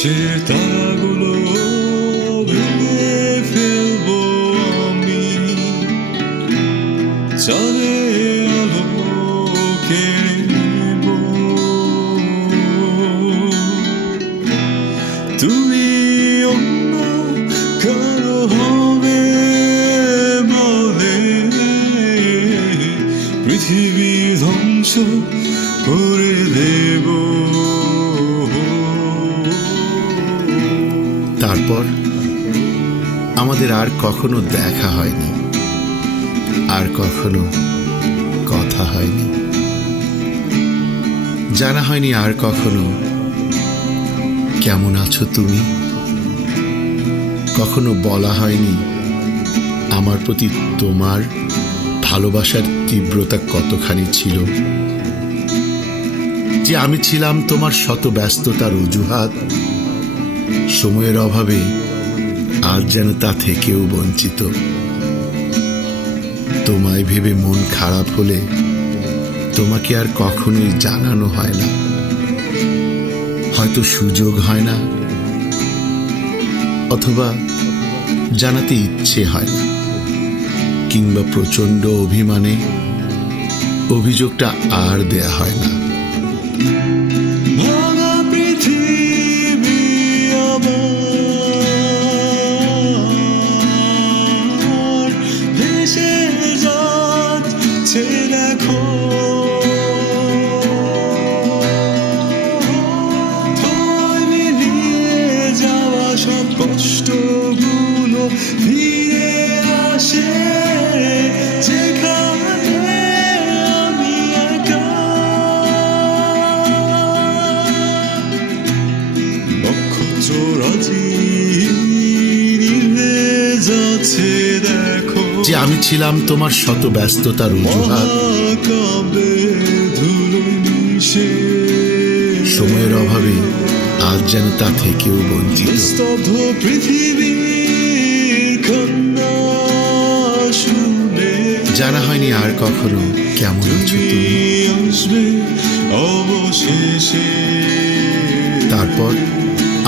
আকাশের তারাগুলো ভেঙে ফেলবো আমি, চাঁদের আলো কেড়ে নেব। তুমি অন্য কারো হবে বলে পৃথিবী ধ্বংস করে দেব। তারপর আমাদের আর কখনো দেখা হয়নি, আর কখনো কথা হয়নি, জানা হয়নি আর কখনো কেমন আছো তুমি। কখনো বলা হয়নি আমার প্রতি তোমার ভালোবাসার তীব্রতা কতখানি ছিল, যে আমি ছিলাম তোমার শত ব্যস্ততার অজুহাত। সময়ের অভাবে আজ যেন তা থেকেও বঞ্চিত। তোমায় ভেবে মন খারাপ হলে তোমাকে আর কখনোই জানানো হয় না, হয়তো সুযোগ হয় না, অথবা জানাতে ইচ্ছে হয় না, কিংবা প্রচণ্ড অভিমানে অভিযোগটা আর দেয়া হয় না। ভাঙা পৃথিবী আমার ভেসে যাচ্ছে দেখো, তোমায় মিলিয়ে যাওয়া সব কষ্টগুলো ফিরে আসে যেখানে আমি একা। নক্ষত্ররাজি নিভে যাচ্ছে দেখো, যে আমি ছিলাম তোমার শত ব্যস্ততার অজুহাত। মহাকাব্যে ধুলো মিশে সময়ের অভাবে আজ যেন তা থেকেও বঞ্চিত। স্তব্ধ পৃথিবীর কান্না শুনে জানা হয়নি আর কখনো কেমন আছো তুমি। আসবে অবশেষে। তারপর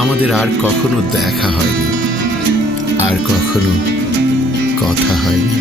আমাদের আর কখনো দেখা হয়নি, আর কখনো কথা হয়নি।